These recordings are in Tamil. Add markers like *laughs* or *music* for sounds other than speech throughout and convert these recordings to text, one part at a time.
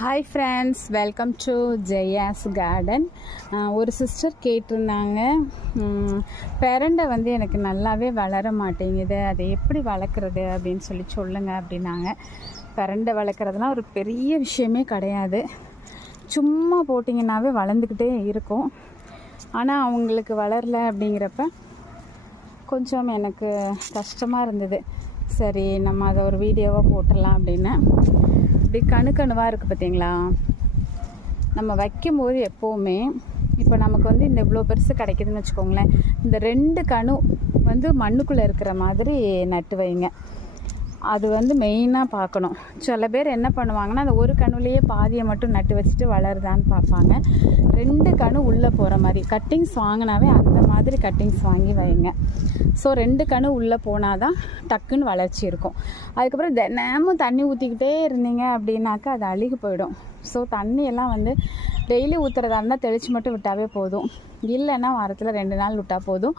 Hi friends welcome to Jaya's garden ஒரு சிஸ்டர் கேட்டிருந்தாங்க. பெரண்டை வந்து எனக்கு நல்லாவே வளர மாட்டேங்குது. அதை எப்படி வளர்க்குறது அப்படின்னு சொல்லி சொல்லுங்கள் அப்படின்னாங்க. பெரண்டை வளர்க்குறதுலாம் ஒரு பெரிய விஷயமே கிடையாது. சும்மா போட்டிங்கன்னாவே வளர்ந்துக்கிட்டே இருக்கும். ஆனால் அவங்களுக்கு வளரல அப்படிங்கிறப்ப கொஞ்சம் எனக்கு கஷ்டமாக இருந்தது. சரி நம்ம அதை ஒரு வீடியோவாக போட்டுடலாம் அப்படின்னு. இப்படி கணு கணுவாக இருக்குது பார்த்தீங்களா நம்ம வைக்கும்போது எப்போவுமே இப்போ நமக்கு வந்து இந்த இவ்வளோ பெருசு கிடைக்குதுன்னு வச்சுக்கோங்களேன். இந்த ரெண்டு கணு வந்து மண்ணுக்குள்ளே இருக்கிற மாதிரி நட்டு வைங்க. அது வந்து மெயினாக பார்க்கணும். சில பேர் என்ன பண்ணுவாங்கன்னா அந்த ஒரு கணுலேயே பாதியை மட்டும் நட்டு வச்சுட்டு வளருதான்னு பார்ப்பாங்க. ரெண்டு கணு உள்ளே போகிற மாதிரி. கட்டிங்ஸ் வாங்கினாவே அந்த மாதிரி கட்டிங்ஸ் வாங்கி வைங்க. ஸோ ரெண்டு கணு உள்ளே போனால் தான் டக்குன்னு வளர்ச்சி இருக்கும். அதுக்கப்புறம் தினமும் தண்ணி ஊற்றிக்கிட்டே இருந்தீங்க அப்படின்னாக்கா அது அழுகி போயிடும். ஸோ தண்ணியெல்லாம் வந்து டெய்லி ஊற்றுறதா இருந்தால் தெளித்து மட்டும் விட்டாவே போதும். இல்லைன்னா வாரத்தில் ரெண்டு நாள் விட்டால் போதும்.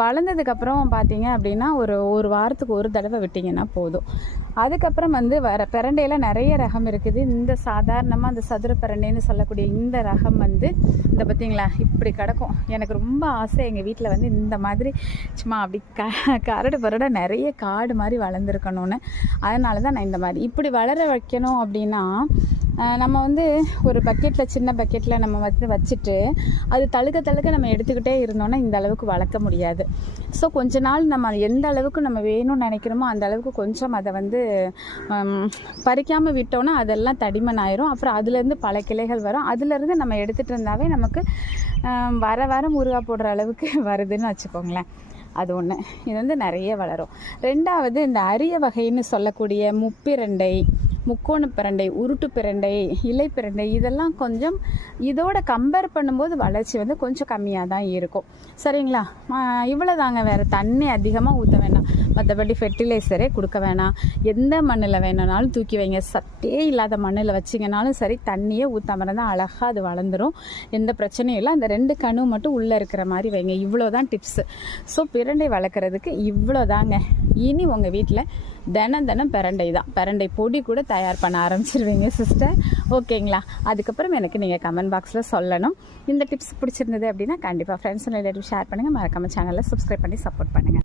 வளர்ந்ததுக்கப்புறம் பார்த்தீங்க அப்படின்னா ஒரு ஒரு வாரத்துக்கு ஒரு தடவை விட்டிங்கன்னா போதும். அதுக்கப்புறம் வந்து வர பிரண்டையில் நிறைய ரகம் இருக்குது. இந்த சாதாரணமாக அந்த சதுர பிரண்டைன்னு சொல்லக்கூடிய இந்த ரகம் வந்து இந்த பார்த்தீங்களா இப்படி கிடக்கும். எனக்கு ரொம்ப ஆசை எங்கள் வீட்டில் வந்து இந்த மாதிரி சும்மா அப்படி க கரடு பரட நிறைய காடு மாதிரி வளர்ந்துருக்கணும்னு. அதனால தான் நான் இந்த மாதிரி. இப்படி வளர வைக்கணும் அப்படின்னா நம்ம வந்து ஒரு பக்கெட்டில் சின்ன பக்கெட்டில் நம்ம வந்து வச்சுட்டு அது தழுக்க தழுக்க நம்ம எடுத்துக்கிட்டே இருந்தோம்னா இந்த அளவுக்கு வளர்க்க முடியாது. ஸோ கொஞ்ச நாள் நம்ம எந்த அளவுக்கு நம்ம வேணும்னு நினைக்கிறோமோ அந்த அளவுக்கு கொஞ்சம் அதை வந்து பறிக்காமல் விட்டோம்னா அதெல்லாம் தடிமன் ஆயிரும். அப்புறம் அதுலேருந்து பல கிளைகள் வரும். அதுலேருந்து நம்ம எடுத்துகிட்டு இருந்தாவே நமக்கு வர வர முருகா போடுற அளவுக்கு *laughs* வருதுன்னு வச்சுக்கோங்களேன். அது ஒன்று இது வந்து நிறைய வளரும். ரெண்டாவது இந்த அரிய வகைன்னு சொல்லக்கூடிய முப்பிரண்டை. முக்கோண பிரண்டை உருட்டு பிரண்டை இலை பிரண்டை இதெல்லாம் கொஞ்சம் இதோட கம்பேர் பண்ணும்போது வளர்ச்சி வந்து கொஞ்சம் கம்மியாக தான் இருக்கும். சரிங்களா? இவ்வளோ தாங்க வேறு தண்ணி அதிகமாக ஊற்ற வேணாம். மற்றபடி ஃபெர்டிலைசரே கொடுக்க வேணாம். எந்த மண்ணில் வேணும்னாலும் தூக்கி வைங்க. சத்தே இல்லாத மண்ணில் வச்சிங்கனாலும் சரி தண்ணியே ஊற்றாமல் இருந்தால் அழகாக அது வளர்ந்துடும் எந்த பிரச்சனையும் இல்லை. அந்த ரெண்டு கணு மட்டும் உள்ளே இருக்கிற மாதிரி வைங்க. இவ்வளோ தான் டிப்ஸு ஸோ பிரண்டை வளர்க்குறதுக்கு இவ்வளோ தாங்க இனி உங்கள் வீட்டில் தினம் தினம் பிரண்டை தான். பிரண்டை பொடி கூட தயார் பண்ண ஆரம்பிச்சிருவீங்க சிஸ்டர் ஓகேங்களா? அதுக்கப்புறம் எனக்கு நீங்கள் கமெண்ட் பாக்ஸில் சொல்லணும். இந்த டிப்ஸ் பிடிச்சிருந்தது அப்படின்னா கண்டிப்பாக ஃப்ரெண்ட்ஸ் ரிலேட்டிவ் ஷேர் பண்ணுங்கள் மறக்காமல் சேனலில் சப்ஸ்கிரைப் பண்ணி சப்போர்ட் பண்ணுங்கள்